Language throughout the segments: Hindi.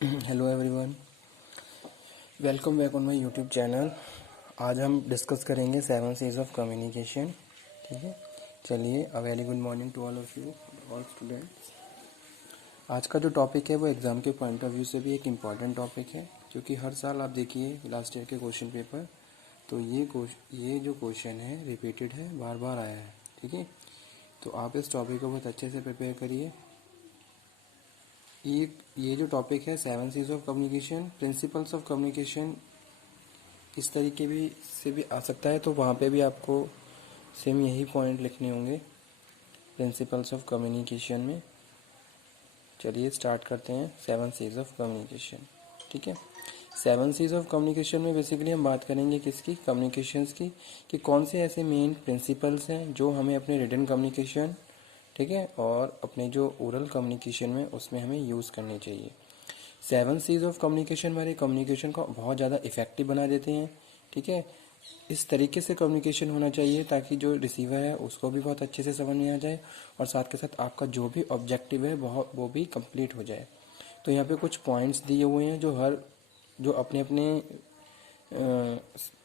Hello everyone, welcome back on my YouTube channel. आज हम डिस्कस करेंगे 7 C's ऑफ कम्युनिकेशन। ठीक है, चलिए a very good morning to all of you all students. आज का जो टॉपिक है वो एग्ज़ाम के पॉइंट ऑफ व्यू से भी एक इम्पॉर्टेंट टॉपिक है, क्योंकि हर साल आप देखिए लास्ट ईयर के क्वेश्चन पेपर, तो ये जो क्वेश्चन है रिपीटेड है, बार बार आया है। ठीक है, तो आप इस टॉपिक को बहुत अच्छे से प्रिपेयर करिए। ये जो टॉपिक है 7 C's of communication, principles of communication, इस तरीके भी से भी आ सकता है, तो वहाँ पे भी आपको सेम यही पॉइंट लिखने होंगे प्रिंसिपल्स ऑफ कम्युनिकेशन में। चलिए स्टार्ट करते हैं 7 C's ऑफ कम्युनिकेशन। ठीक है, 7 C's ऑफ कम्युनिकेशन में बेसिकली हम बात करेंगे किसकी, कम्युनिकेशंस की, कि कौन से ऐसे मेन प्रिंसिपल्स हैं जो हमें अपने रिटन कम्युनिकेशन, ठीक है, और अपने जो ओरल कम्युनिकेशन में उसमें हमें यूज़ करनी चाहिए। 7 C's ऑफ कम्युनिकेशन हमारे कम्युनिकेशन को बहुत ज़्यादा इफेक्टिव बना देते हैं। ठीक है, इस तरीके से कम्युनिकेशन होना चाहिए ताकि जो रिसीवर है उसको भी बहुत अच्छे से समझ में आ जाए, और साथ के साथ आपका जो भी ऑब्जेक्टिव है वो भी कंप्लीट हो जाए। तो यहाँ पे कुछ पॉइंट्स दिए हुए हैं जो अपने अपने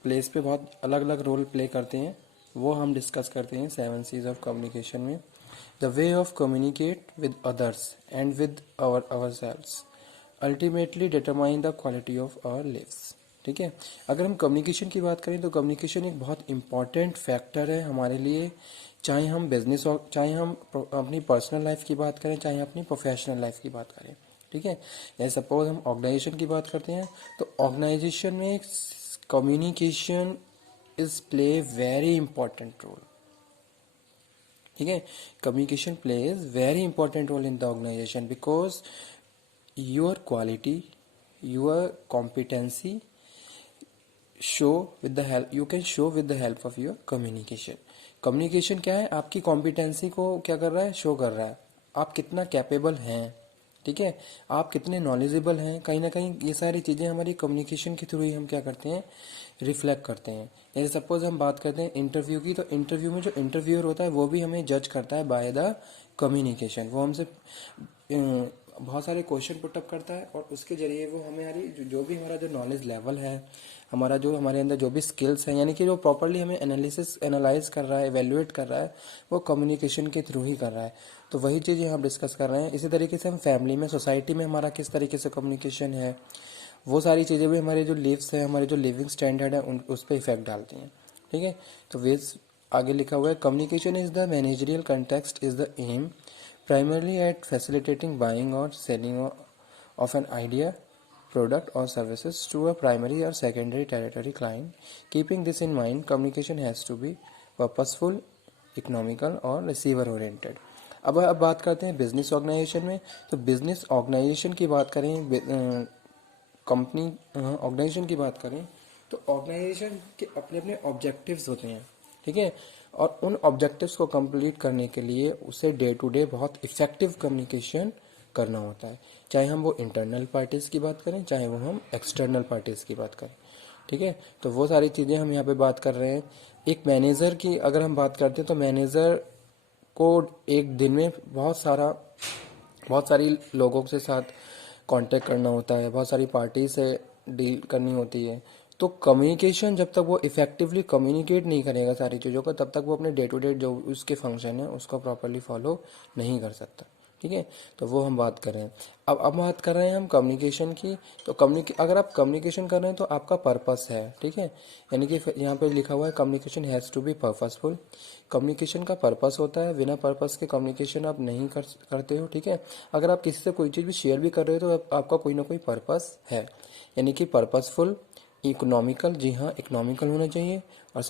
प्लेस पे बहुत अलग अलग रोल प्ले करते हैं, वो हम डिस्कस करते हैं 7 C's ऑफ कम्युनिकेशन में। The way of communicate with others and with ourselves ultimately determine the quality of our lives. ठीक है, अगर हम कम्युनिकेशन की बात करें तो कम्युनिकेशन एक बहुत इंपॉर्टेंट फैक्टर है हमारे लिए, चाहे हम बिजनेस और चाहे हम अपनी पर्सनल लाइफ की बात करें, चाहे अपनी प्रोफेशनल लाइफ की बात करें। ठीक है, जैसे सपोज हम ऑर्गेनाइजेशन की बात करते हैं, तो ऑर्गेनाइजेशन में communication is play very important role. ठीक है, communication plays very important role in the organisation because your quality, your competency you can show with the help of your communication. Communication क्या है, आपकी कॉम्पिटेंसी को क्या कर रहा है, शो कर रहा है, आप कितना कैपेबल हैं। ठीक है, आप कितने नॉलेजेबल हैं, कहीं ना कहीं ये सारी चीज़ें हमारी कम्युनिकेशन के थ्रू ही हम क्या करते हैं, रिफ्लेक्ट करते हैं। जैसे सपोज हम बात करते हैं इंटरव्यू की, तो इंटरव्यू में जो इंटरव्यूअर होता है वो भी हमें जज करता है बाय द कम्युनिकेशन। वो हमसे बहुत सारे क्वेश्चन पुटअप करता है, और उसके जरिए वो हमारी जो भी हमारा जो नॉलेज लेवल है, हमारा जो हमारे अंदर जो भी स्किल्स हैं, यानी कि जो प्रॉपरली हमें एनालाइज कर रहा है, एवेल्युएट कर रहा है, वो कम्युनिकेशन के थ्रू ही कर रहा है। तो वही चीज़ें हम डिस्कस कर रहे हैं। इसी तरीके से हम फैमिली में, सोसाइटी में हमारा किस तरीके से कम्युनिकेशन है, वो सारी चीज़ें भी हमारे जो लिव्स है, हमारे जो लिविंग स्टैंडर्ड है, उस पर इफेक्ट डालती हैं। ठीक है, तो वेज आगे लिखा हुआ है, communication is the managerial context is the aim primarily at facilitating buying or selling of an idea, product or services to a primary or secondary territory client. Keeping this in mind, communication has to be purposeful, economical और receiver oriented. अब बात करते हैं बिजनेस ऑर्गेनाइजेशन में। तो बिजनेस ऑर्गेनाइजेशन की बात करें, कंपनी ऑर्गेनाइजेशन की बात करें, तो ऑर्गेनाइजेशन के अपने अपने ऑब्जेक्टिव्स होते हैं। ठीक है, और उन ऑब्जेक्टिव्स को कंप्लीट करने के लिए उसे डे टू डे बहुत इफेक्टिव कम्युनिकेशन करना होता है, चाहे हम वो इंटरनल पार्टीज़ की बात करें, चाहे वो हम एक्सटर्नल पार्टीज़ की बात करें। ठीक है, तो वो सारी चीज़ें हम यहाँ पे बात कर रहे हैं। एक मैनेजर की अगर हम बात करते हैं, तो मैनेजर को एक दिन में बहुत सारी लोगों के साथ कांटेक्ट करना होता है, बहुत सारी पार्टी से डील करनी होती है। तो कम्युनिकेशन जब तक वो इफेक्टिवली कम्युनिकेट नहीं करेगा सारी चीज़ों को, तब तक वो अपने डे टू डे जो उसके फंक्शन है उसको प्रॉपरली फॉलो नहीं कर सकता। ठीक है, तो वो हम बात कर रहे हैं। अब बात कर रहे हैं हम कम्युनिकेशन की। तो अगर आप कम्युनिकेशन कर रहे हैं तो आपका पर्पस है। ठीक है, यानी कि यहाँ पे लिखा हुआ है communication has to be purposeful. Communication का पर्पस होता है, बिना पर्पस के कम्युनिकेशन आप नहीं करते हो। ठीक है, अगर आप किसी से कोई चीज़ भी शेयर भी कर रहे हो तो आपका कोई ना कोई पर्पस है, यानी कि पर्पसफुल, इकोनॉमिकल, जी हाँ इकोनॉमिकल होना चाहिए, और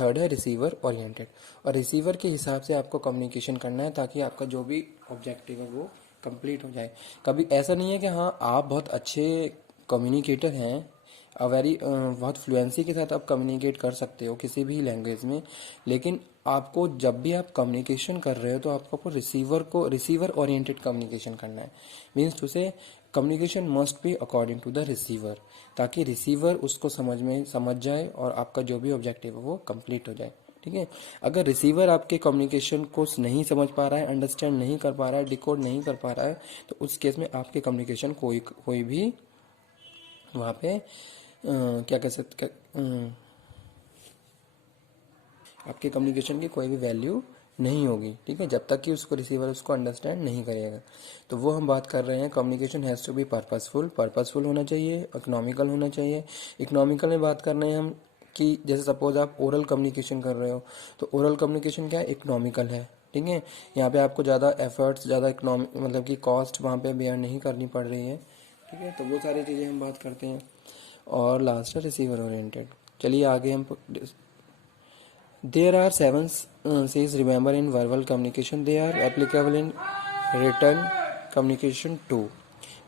थर्ड है रिसीवर ओरिएंटेड। और रिसीवर के हिसाब से आपको कम्युनिकेशन करना है ताकि आपका जो भी ऑब्जेक्टिव है वो कंप्लीट हो जाए। कभी ऐसा नहीं है कि हाँ आप बहुत अच्छे कम्युनिकेटर हैं, बहुत फ्लुएंसी के साथ आप कम्युनिकेट कर सकते हो किसी भी लैंग्वेज में, लेकिन आपको जब भी आप कम्युनिकेशन कर रहे हो तो आपको रिसीवर ओरिएंटेड कम्युनिकेशन करना है। Means to say communication must be according to the receiver, ताकि रिसीवर उसको समझ जाए और आपका जो भी ऑब्जेक्टिव है वो कंप्लीट हो जाए। ठीक ठीक है। अगर रिसीवर आपके कम्युनिकेशन को नहीं समझ पा रहा है, अंडरस्टैंड नहीं कर पा रहा है, डिकोड नहीं कर पा रहा है, तो उस केस में आपके कम्युनिकेशन कोई भी वहाँ पे क्या कह सकते आपके कम्युनिकेशन की कोई भी वैल्यू नहीं होगी, ठीक है, जब तक कि उसको रिसीवर उसको अंडरस्टैंड नहीं करेगा। तो वो हम बात कर रहे हैं, communication has to be purposeful होना चाहिए, इकोनॉमिकल होना चाहिए। इकोनॉमिकल में बात कर रहे हैं हम कि जैसे सपोज आप ओरल कम्युनिकेशन कर रहे हो, तो ओरल कम्युनिकेशन क्या है, इकोनॉमिकल है, ठीक है। यहाँ पे आपको ज़्यादा एफर्ट्स, ज़्यादा इकोनॉमिक मतलब कि कॉस्ट वहाँ पे बेयर नहीं करनी पड़ रही है, ठीक है। तो वो सारी चीज़ें हम बात करते हैं। और लास्ट है रिसीवर ओरिएंटेड। चलिए आगे हम There are seven C's remember in verbal communication. They are applicable in written communication too.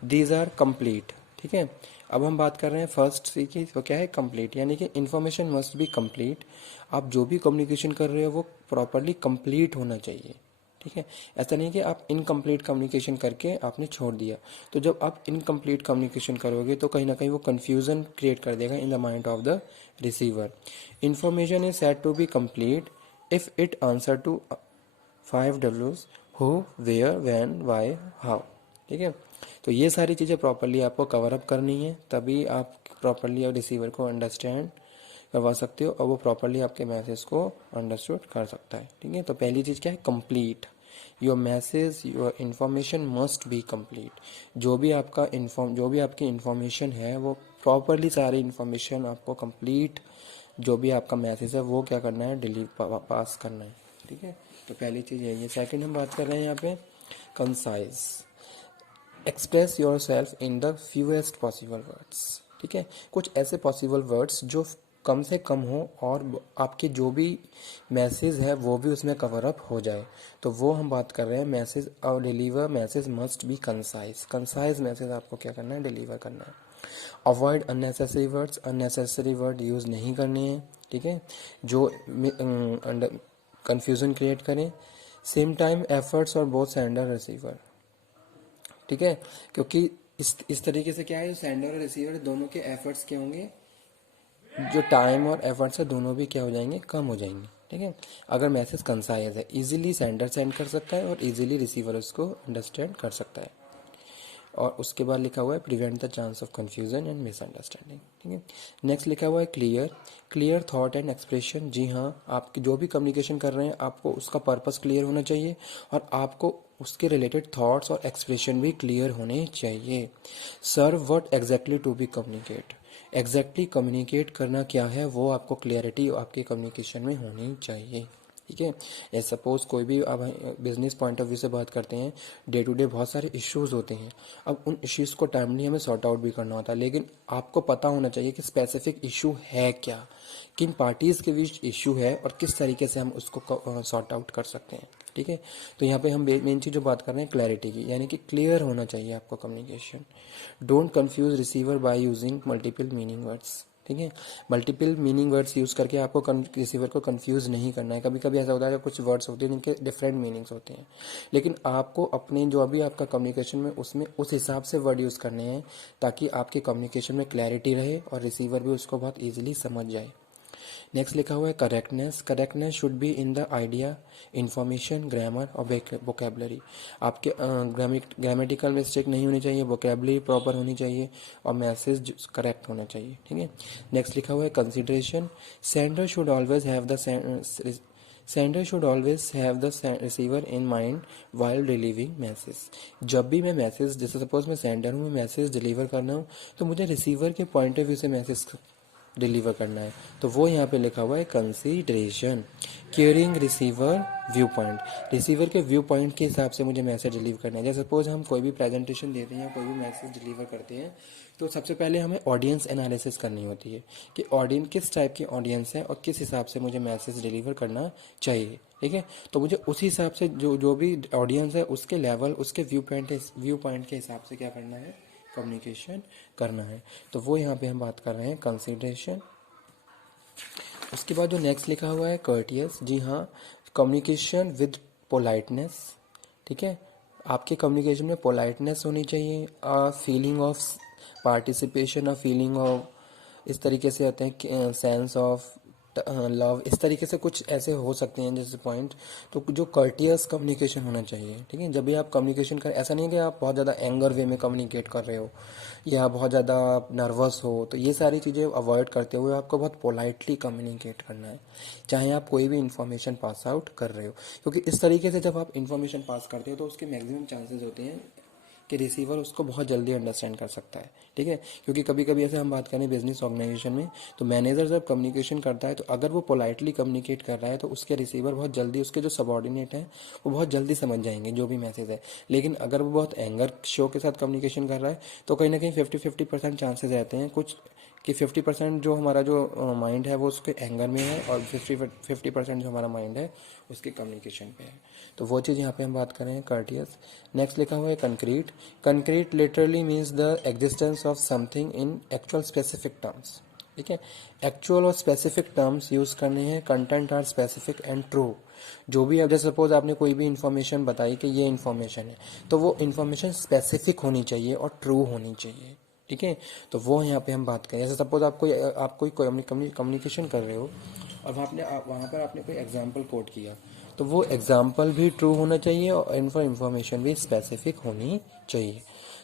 These are complete. ठीक है। अब हम बात कर रहे हैं फर्स्ट सी की, वो क्या है, कंप्लीट, यानी कि इन्फॉर्मेशन मस्ट बी कंप्लीट। आप जो भी कम्युनिकेशन कर रहे हो वो प्रॉपरली कंप्लीट होना चाहिए, ठीक है। ऐसा नहीं कि आप इनकम्प्लीट कम्युनिकेशन करके आपने छोड़ दिया। तो जब आप इनकम्प्लीट कम्युनिकेशन करोगे तो कहीं ना कहीं वो कन्फ्यूज़न क्रिएट कर देगा in the mind of the receiver. Information is said to be complete if it answer to 5 Ws who, where, when, why, how, ठीक है। तो ये सारी चीज़ें प्रॉपरली आपको कवर अप करनी है, तभी आप प्रॉपरली और रिसीवर को अंडरस्टैंड करवा सकते हो और वो प्रॉपरली आपके मैसेज को अंडरस्टूड कर सकता है, ठीक है। तो पहली चीज़ क्या है, complete. Your message, your information must be complete. जो भी आपकी इन्फॉर्मेशन है वो प्रॉपरली सारी इन्फॉर्मेशन आपको कंप्लीट, जो भी आपका मैसेज है वो क्या करना है, पास करना है, ठीक है। तो पहली चीज़ यही है। सेकंड हम बात कर रहे हैं यहाँ पे concise. Express your self in the fewest possible words, ठीक है। कुछ ऐसे पॉसिबल वर्ड्स जो कम से कम हो और आपके जो भी मैसेज है वो भी उसमें कवर अप हो जाए। तो वो हम बात कर रहे हैं मैसेज और deliver message must be concise. Concise message आपको क्या करना है, डिलीवर करना है। Avoid unnecessary words, unnecessary word use नहीं करने हैं, ठीक है, जो कन्फ्यूज़न क्रिएट करें। सेम टाइम एफर्ट्स और बोथ सेंडर रिसीवर, ठीक है, क्योंकि इस तरीके से क्या है, सेंडर और रिसीवर दोनों के एफर्ट्स क्या होंगे, जो टाइम और एफर्ट्स है दोनों भी क्या हो जाएंगे, कम हो जाएंगे, ठीक है। अगर मैसेज कंसाइज है, इजीली सेंडर सेंड कर सकता है और इजीली रिसीवर उसको अंडरस्टैंड कर सकता है। और उसके बाद लिखा हुआ है prevent the chance of confusion and misunderstanding, ठीक है। नेक्स्ट लिखा हुआ है क्लियर थॉट एंड एक्सप्रेशन। जी हाँ, आप जो भी कम्युनिकेशन कर रहे हैं आपको उसका पर्पस क्लियर होना चाहिए और आपको उसके रिलेटेड थॉट्स और एक्सप्रेशन भी क्लियर होने चाहिए। Serve what exactly to be communicate, exactly communicate करना क्या है वो आपको क्लियरिटी आपके कम्युनिकेशन में होनी चाहिए, ठीक है। या सपोज कोई भी, अब बिजनेस पॉइंट ऑफ व्यू से बात करते हैं, डे टू डे बहुत सारे इश्यूज होते हैं। अब उन इश्यूज़ को टाइमली हमें सॉर्ट आउट भी करना होता है, लेकिन आपको पता होना चाहिए कि स्पेसिफिक इशू है क्या, किन पार्टीज़ के बीच इशू है और किस तरीके से हम उसको सॉर्ट आउट कर सकते हैं, ठीक है। तो यहाँ पे हम मेन चीज़ जो बात कर रहे हैं क्लैरिटी की, यानी कि क्लियर होना चाहिए आपको communication. Don't confuse receiver by using multiple meaning words, ठीक है। मल्टीपल मीनिंग वर्ड्स यूज़ करके आपको रिसीवर को कंफ्यूज नहीं करना है। कभी कभी ऐसा होता है कि कुछ वर्ड्स होते हैं जिनके डिफरेंट मीनिंग्स होते हैं, लेकिन आपको अपने जो अभी आपका कम्युनिकेशन में उसमें उस हिसाब से वर्ड यूज़ करने हैं ताकि आपके कम्युनिकेशन में क्लैरिटी रहे और रिसीवर भी उसको बहुत ईजिली समझ जाए। नेक्स्ट लिखा हुआ है correctness should be in the idea, information, grammar और वोकेबलरी। आपके ग्रामेटिकल मिस्टेक नहीं होनी चाहिए, वोकेबलरी प्रॉपर होनी चाहिए और मैसेज करेक्ट होना चाहिए, ठीक है। नेक्स्ट लिखा हुआ है consideration. Sender should always have the sender should always have the receiver in mind while delivering message. जब भी मैं मैसेज, जैसे सपोज मैं सेंडर हूँ, मैं मैसेज डिलीवर करना हूँ, तो मुझे रिसीवर के पॉइंट ऑफ व्यू से मैसेज डिलीवर करना है। तो वो यहाँ पे लिखा हुआ है consideration, curing receiver view point. Receiver के व्यू पॉइंट के हिसाब से मुझे मैसेज डिलीवर करना है। जैसे सपोज हम कोई भी प्रेजेंटेशन देते हैं या कोई भी मैसेज डिलीवर करते हैं, तो सबसे पहले हमें ऑडियंस एनालिसिस करनी होती है कि ऑडियंस किस टाइप की ऑडियंस है और किस हिसाब से मुझे मैसेज डिलीवर करना चाहिए, ठीक है। तो मुझे उसी हिसाब से जो भी ऑडियंस है उसके लेवल, उसके व्यू पॉइंट के हिसाब से क्या करना है, कम्युनिकेशन करना है। तो वो यहाँ पे हम बात कर रहे हैं कंसिडरेशन। उसके बाद जो नेक्स्ट लिखा हुआ है कर्टियस। जी हाँ, कम्युनिकेशन विद पोलाइटनेस, ठीक है। आपके कम्युनिकेशन में पोलाइटनेस होनी चाहिए, feeling of participation, feeling of, इस तरीके से आते हैं सेंस ऑफ लव, इस तरीके से कुछ ऐसे हो सकते हैं जैसे पॉइंट। तो जो कर्टियस कम्युनिकेशन होना चाहिए, ठीक है। जब भी आप कम्युनिकेशन करें, ऐसा नहीं है कि आप बहुत ज़्यादा एंगर वे में कम्युनिकेट कर रहे हो या बहुत ज़्यादा नर्वस हो, तो ये सारी चीज़ें अवॉइड करते हुए आपको बहुत पोलाइटली कम्युनिकेट करना है, चाहे आप कोई भी इन्फॉर्मेशन पास आउट कर रहे हो। क्योंकि इस तरीके से जब आप इन्फॉर्मेशन पास करते हो तो उसके मैक्सिमम चांसेस होते हैं कि रिसीवर उसको बहुत जल्दी अंडरस्टैंड कर सकता है, ठीक है। क्योंकि कभी कभी ऐसे हम बात करें बिजनेस ऑर्गेनाइजेशन में, तो मैनेजर जब कम्युनिकेशन करता है तो अगर वो पोलाइटली कम्युनिकेट कर रहा है तो उसके रिसीवर बहुत जल्दी, उसके जो सबॉर्डिनेट हैं वो बहुत जल्दी समझ जाएंगे जो भी मैसेज है। लेकिन अगर वो बहुत एंगर शो के साथ कम्युनिकेशन कर रहा है तो कहीं ना कहीं 50-50% चांसेस रहते हैं कुछ कि 50% जो हमारा जो माइंड है वो उसके एंगर में है, और 50% जो हमारा माइंड है उसके कम्युनिकेशन पे है। तो वो चीज़ यहाँ पे हम बात करें कर्टियस। नेक्स्ट लिखा हुआ है concrete. Concrete literally means the existence of something in actual specific terms, ठीक है। एक्चुअल और स्पेसिफिक टर्म्स यूज़ करने हैं, content are specific and true. जो भी, अब जैसे सपोज आपने कोई भी इन्फॉर्मेशन बताई कि ये इन्फॉर्मेशन है, तो वो इन्फॉर्मेशन स्पेसिफिक होनी चाहिए और ट्रू होनी चाहिए, ठीक है। तो वो यहाँ पे हम बात करें, जैसे सपोज आप कोई कम्युनिकेशन कर रहे हो और वहाँ पर आपने कोई एग्जाम्पल कोट किया, तो वो एग्जाम्पल भी ट्रू होना चाहिए और इन्फॉर्मेशन भी स्पेसिफिक होनी चाहिए।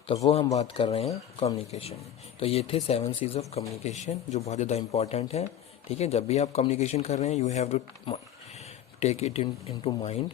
तो वो हम बात कर रहे हैं कम्युनिकेशन में। तो ये थे 7 C's ऑफ कम्युनिकेशन जो बहुत ज़्यादा इंपॉर्टेंट है, ठीक है। जब भी आप कम्युनिकेशन कर रहे हैं you have to take it into mind.